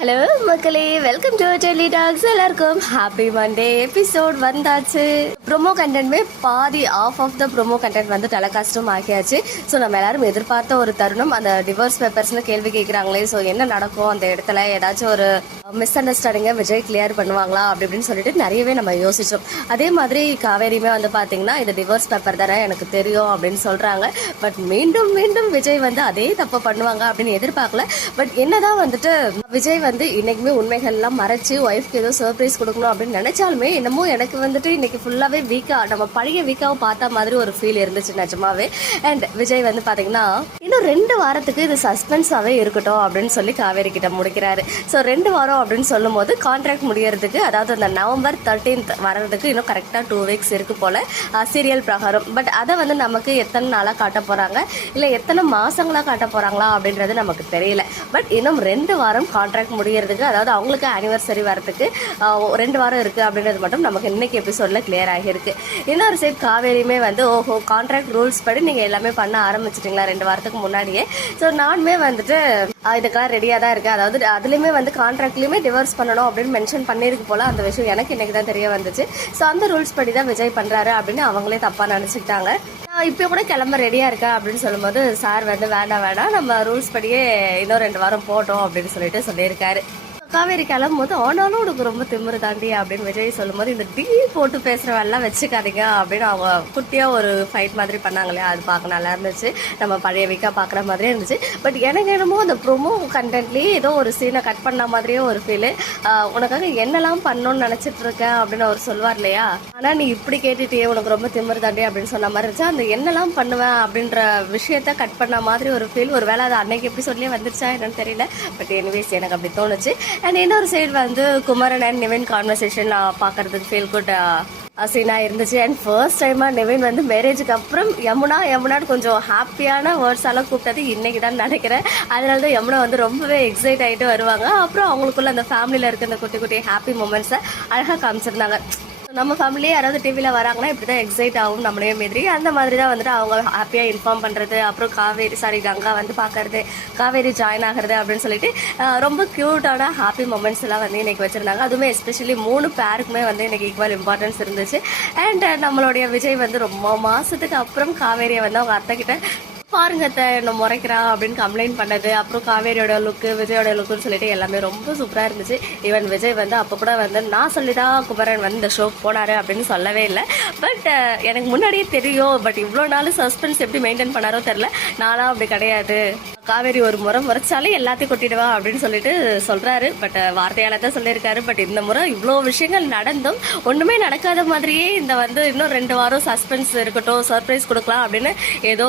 Hello மக்களே, welcome to daily tax. எல்லாருக்கும் happy Monday. Episode வந்தாச்சு. ப்ரோமோ கண்டென்ட்மே பாதி ஆஃப் த ப்ரோமோ கண்டென்ட் வந்து டெலகாஸ்டும் ஆகியாச்சு. ஸோ நம்ம எல்லாரும் எதிர்பார்த்த ஒரு தருணம். அந்த டிவோர்ஸ் பேப்பர்ஸ்னு கேள்வி கேட்குறாங்களே, ஸோ என்ன நடக்கும் அந்த இடத்துல, ஏதாச்சும் ஒரு மிஸ் அண்டர்ஸ்டாண்டிங்கை விஜய் கிளியர் பண்ணுவாங்களா அப்படி இப்படின்னு சொல்லிட்டு நிறையவே நம்ம யோசிச்சோம். அதே மாதிரி காவேரியுமே வந்து பார்த்தீங்கன்னா இது டிவோர்ஸ் பேப்பர் தானே எனக்கு தெரியும் அப்படின்னு சொல்கிறாங்க. பட் மீண்டும் மீண்டும் விஜய் வந்து அதே தப்பு பண்ணுவாங்க அப்படின்னு எதிர்பார்க்கல. பட் என்னதான் வந்துட்டு விஜய் வந்து இன்னைக்குமே உண்மைகள்லாம் மறைச்சு ஒய்ஃப்க்கு ஏதோ சர்ப்ரைஸ் கொடுக்கணும் அப்படின்னு நினைச்சாலுமே என்னமோ எனக்கு வந்துட்டு இன்னைக்கு ஃபுல்லாவே வீக்கா, நம்ம பழைய வீக்காவை பார்த்த மாதிரி ஒரு ஃபீல் இருந்துச்சு நிஜமாவே. அண்ட் விஜய் வந்து பாத்தீங்கன்னா இன்னும் 2 வாரத்துக்கு இது சஸ்பென்ஸாவே இருக்கட்டும் அப்படின்னு சொல்லி காவேரி கிட்ட முடிக்கிறாரு. ஸோ 2 வாரம் அப்படின்னு சொல்லும் போது கான்ட்ராக்ட் முடியறதுக்கு, அதாவது அந்த நவம்பர் 13th வர்றதுக்கு இன்னும் கரெக்டா 2 weeks இருக்கு போல சீரியல் பிரகாரம். பட் அதை வந்து நமக்கு எத்தனை நாளா காட்ட போறாங்க, இல்ல எத்தனை மாசங்களா காட்ட போறாங்களா அப்படின்றது நமக்கு தெரியல. பட் இன்னும் 2 வாரம் கான்ட்ராக்ட் முடியறதுக்கு, அதாவது அவங்களுக்கு ஆனிவர்சரி வரதுக்கு 2 வாரம் இருக்கு அப்படின்றது மட்டும் நமக்கு இன்னைக்கு எபிசோட்ல கிளியர் ஆகியிருக்கு. இன்னொரு சைட் காவேரியுமே வந்து ஓஹோ கான்ட்ராக்ட் ரூல்ஸ் படி நீங்க எல்லாமே பண்ண ஆரம்பிச்சிட்டீங்களா 2 வாரத்துக்கு முன்னாடியே. ஸோ நானுமே வந்துட்டு இதுக்கெல்லாம் ரெடியா தான் இருக்கு. அதாவது அதுலயுமே வந்து கான்ட்ராக்ட்லயுமே டிவோர்ஸ் பண்ணணும் அப்படின்னு மென்ஷன் பண்ணிருக்கு போல. அந்த விஷயம் எனக்கு இன்னைக்கு தான் தெரிய வந்துச்சு. ஸோ அந்த ரூல்ஸ் படி தான் விஜய் பண்றாரு அப்படின்னு அவங்களே தப்பா நினைச்சுக்கிட்டாங்க. இப்போ கூட கிளம்ப ரெடியா இருக்கா அப்படின்னு சொல்லும்போது சார் வந்து வேண்டாம் நம்ம ரூல்ஸ் படியே இன்னும் 2 வாரம் போட்டோம் அப்படின்னு சொல்லிட்டு சொல்லியிருக்காரு. காவேரி கிளம்பும் போது ஆனாலும் உனக்கு ரொம்ப திமிரு தாண்டி அப்படின்னு விஜய் சொல்லும் போது இந்த டீ போட்டு பேசுறவெல்லாம் வச்சுக்காதீங்க அப்படின்னு அவங்க குட்டியா ஒரு ஃபைட் மாதிரி பண்ணாங்களே, அது பார்க்க நல்லா இருந்துச்சு. நம்ம பழைய வீக்கா பாக்குற மாதிரியே இருந்துச்சு. பட் எனக்கு என்னமோ அந்த ப்ரோமோ கண்டென்ட்லயே ஏதோ ஒரு சீனை கட் பண்ண மாதிரியே ஒரு ஃபீல். உனக்காக என்னெல்லாம் பண்ணணும்னு நினைச்சிட்டு இருக்கேன் அப்படின்னு அவர் சொல்வார் இல்லையா, ஆனா நீ இப்படி கேட்டுட்டே உனக்கு ரொம்ப திமிரு தாண்டி அப்படின்னு சொன்ன மாதிரி இருந்துச்சு. அந்த என்னெல்லாம் பண்ணுவேன் அப்படின்ற விஷயத்த கட் பண்ண மாதிரி ஒரு ஃபீல். ஒரு வேளை அது அன்னைக்கு எபிசோட்லயே வந்துருச்சா என்னன்னு தெரியல. பட் எனிவேஸ் எனக்கு அப்படி தோணுச்சு. அண்ட் இன்னொரு சைடு வந்து குமரன் அண்ட் நிவின் கான்வர்சேஷன் பார்க்கறதுக்கு ஃபீல் குட் சீனா இருந்துச்சு. அண்ட் ஃபர்ஸ்ட் டைமா நிவின் வந்து மேரேஜுக்கு அப்புறம் யமுனான்னு கொஞ்சம் ஹாப்பியான வேர்ட்ஸ் எல்லாம் கூப்பிட்டது இன்னைக்கு தான் நினைக்கிறேன். அதனால தான் யமுனா வந்து ரொம்பவே எக்ஸைட் ஆகிட்டு வருவாங்க. அப்புறம் அவங்களுக்குள்ள அந்த ஃபேமிலியில் இருக்க அந்த குட்டி குட்டி ஹாப்பி மூமெண்ட்ஸை அழகாக காமிச்சிருந்தாங்க. நம்ம ஃபேமிலியே யாராவது டிவியில் வராங்கன்னா இப்படி தான் எக்ஸைட் ஆகும் நம்மளே மாதிரி. அந்த மாதிரி தான் வந்துட்டு அவங்க ஹாப்பியாக இன்ஃபார்ம் பண்ணுறது, அப்புறம் கங்கா வந்து பார்க்கறது, காவேரி ஜாயின் ஆகிறது அப்படின்னு சொல்லிட்டு ரொம்ப க்யூட்டான ஹாப்பி மூமெண்ட்ஸ் எல்லாம் வந்து இன்னைக்கு வச்சுருந்தாங்க. அதுவுமே எஸ்பெஷலி 3 பேருக்குமே வந்து இன்னைக்கு ஈக்குவல் இம்பார்ட்டன்ஸ் இருந்துச்சு. அண்ட் நம்மளுடைய விஜய் வந்து ரொம்ப மாதத்துக்கு அப்புறம் காவேரியை வந்து அவங்க அத்தை கிட்ட பாருங்க என்ன முறைக்கிறா அப்படின்னு கம்ப்ளைண்ட் பண்ணது, அப்புறம் காவேரியோட லுக்கு விஜயோட லுக்குன்னு சொல்லிட்டு எல்லாமே ரொம்ப சூப்பராக இருந்துச்சு. ஈவன் விஜய் வந்து அப்போ கூட வந்து நான் சொல்லிதான் குமரன் வந்து இந்த ஷோக்கு போனாரு அப்படின்னு சொல்லவே இல்லை. பட் எனக்கு முன்னாடியே தெரியும். பட் இவ்வளோ நாள் சஸ்பென்ஸ் எப்படி மெயின்டைன் பண்ணாரோ தெரியல. நானும் அப்படி கிடையாது, காவேரி ஒரு முறை முறைச்சாலே எல்லாத்தையும் கொட்டிடுவா அப்படின்னு சொல்லிட்டு சொல்றாரு. பட் வார்த்தையால தான் சொல்லியிருக்காரு. பட் இந்த முறை இவ்வளோ விஷயங்கள் நடந்தும் ஒண்ணுமே நடக்காத மாதிரியே இந்த வந்து இன்னும் 2 வாரம் சஸ்பென்ஸ் இருக்கட்டும், சர்ப்ரைஸ் கொடுக்கலாம் அப்படின்னு ஏதோ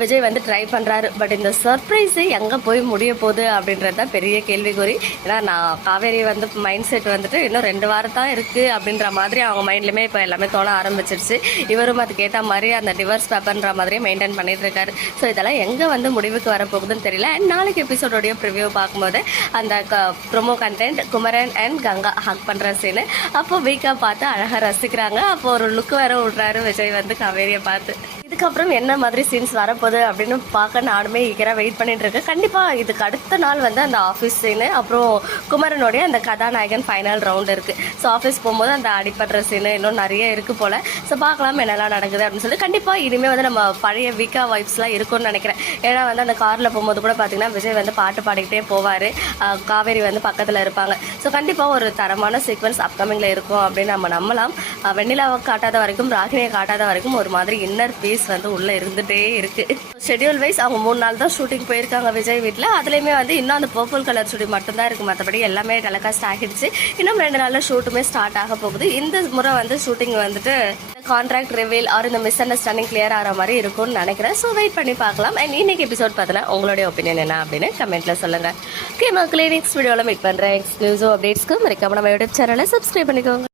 விஜய் வந்து ட்ரை பண்றாரு. பட் இந்த சர்ப்ரைஸ் எங்க போய் முடிய போகுது அப்படின்றது தான் பெரிய கேள்விக்குறி. ஏன்னா நான் காவேரி வந்து மைண்ட் செட் வந்துட்டு இன்னும் 2 வாரம் தான் இருக்கு அப்படின்ற மாதிரி அவங்க மைண்ட்லயுமே இப்போ எல்லாமே தோண ஆரம்பிச்சிருச்சு. இவரும் அதுக்கு ஏற்ற மாதிரி அந்த டிவோர்ஸ் பேப்பர்ன்ற மாதிரியே மெயின்டைன் பண்ணிட்டு இருக்காரு. ஸோ இதெல்லாம் எங்க வந்து முடிவுக்கு வரப்போகுதுன்னு தெரியல. அண்ட் நாளைக்கு எபிசோடோடைய ப்ரிவியூ பார்க்கும்போது அந்த promo content Kumaran and Ganga hug பண்ற சீனு அப்போ வீக்கா பார்த்து அழகா ரசிக்கிறாங்க. அப்போ ஒரு லுக் வேற விடுறாரு விஜய் வந்து காவேரியை பார்த்து. இதுக்கப்புறம் என்ன மாதிரி சீன்ஸ் வரப்போகுது அப்படின்னு பார்க்க நானுமே ஈகராக வெயிட் பண்ணிட்டு இருக்கேன். கண்டிப்பாக இதுக்கு அடுத்த நாள் வந்து அந்த ஆஃபீஸ் சீனு, அப்புறம் குமரனுடைய அந்த கதாநாயகன் ஃபைனல் ரவுண்ட் இருக்குது. ஸோ ஆஃபீஸ் போகும்போது அந்த அடிப்படுற சீனு இன்னும் நிறைய இருக்குது போல். ஸோ பார்க்கலாம் என்னெல்லாம் நடக்குது அப்படின்னு சொல்லி. கண்டிப்பாக இனிமேல் வந்து நம்ம பழைய வீக்கா வைப்ஸ்லாம் இருக்கும்னு நினைக்கிறேன். ஏன்னா வந்து அந்த காரில் போகும்போது கூட பார்த்தீங்கன்னா விஜய் வந்து பாட்டு பாடிக்கிட்டே போவார், காவேரி வந்து பக்கத்தில் இருப்பாங்க. ஸோ கண்டிப்பாக ஒரு தரமான சீக்வன்ஸ் அப்கமிங்கில் இருக்கும் அப்படின்னு நம்ம நம்பலாம். வெண்ணிலாவை காட்டாத வரைக்கும், ராகினியை காட்டாத வரைக்கும் ஒரு மாதிரி இன்னர் பீஸ் வந்து உள்ள இருந்துட்டே இருக்கு. ஷெட்யூல் வைஸ் அவங்க 3 நாள் தான் ஷூட்டிங் போயிருக்காங்க விஜய் வீட்டில். அதுலேயுமே வந்து இன்னும் அந்த பர்பிள் கலர் ஷூட்டிங் மட்டும்தான் இருக்கு. மற்றபடி எல்லாமே டெலகாஸ்ட் ஆகிடுச்சு. இன்னும் 2 நாள்ல ஷூட்டுமே ஸ்டார்ட் ஆக போகுது. இந்த முறை வந்து ஷூட்டிங் வந்துட்டு கான்ட்ராக்ட் ரிவீல் ஆர் இந்த மிஸ் அண்டர்ஸ்டாண்டிங் கிளியர் ஆகிற மாதிரி இருக்கும்னு நினைக்கிறேன். ஸோ வெயிட் பண்ணி பார்க்கலாம். அண்ட் இன்னைக்கு எபிசோட் பார்த்தீங்கன்னா உங்களுடைய ஒப்பீனியன் என்ன அப்படின்னு கமெண்ட்ல சொல்லுங்க. ஓகே மக்களே, நெக்ஸ்ட் வீடியோவில் மீட் பண்ணுறேன். எக்ஸ்க்ளூசிவ் அப்டேட்ஸ்க்கு மறக்காம நம்ம யூடியூப் சேனலை சப்ஸ்கிரைப் பண்ணிக்கோங்க.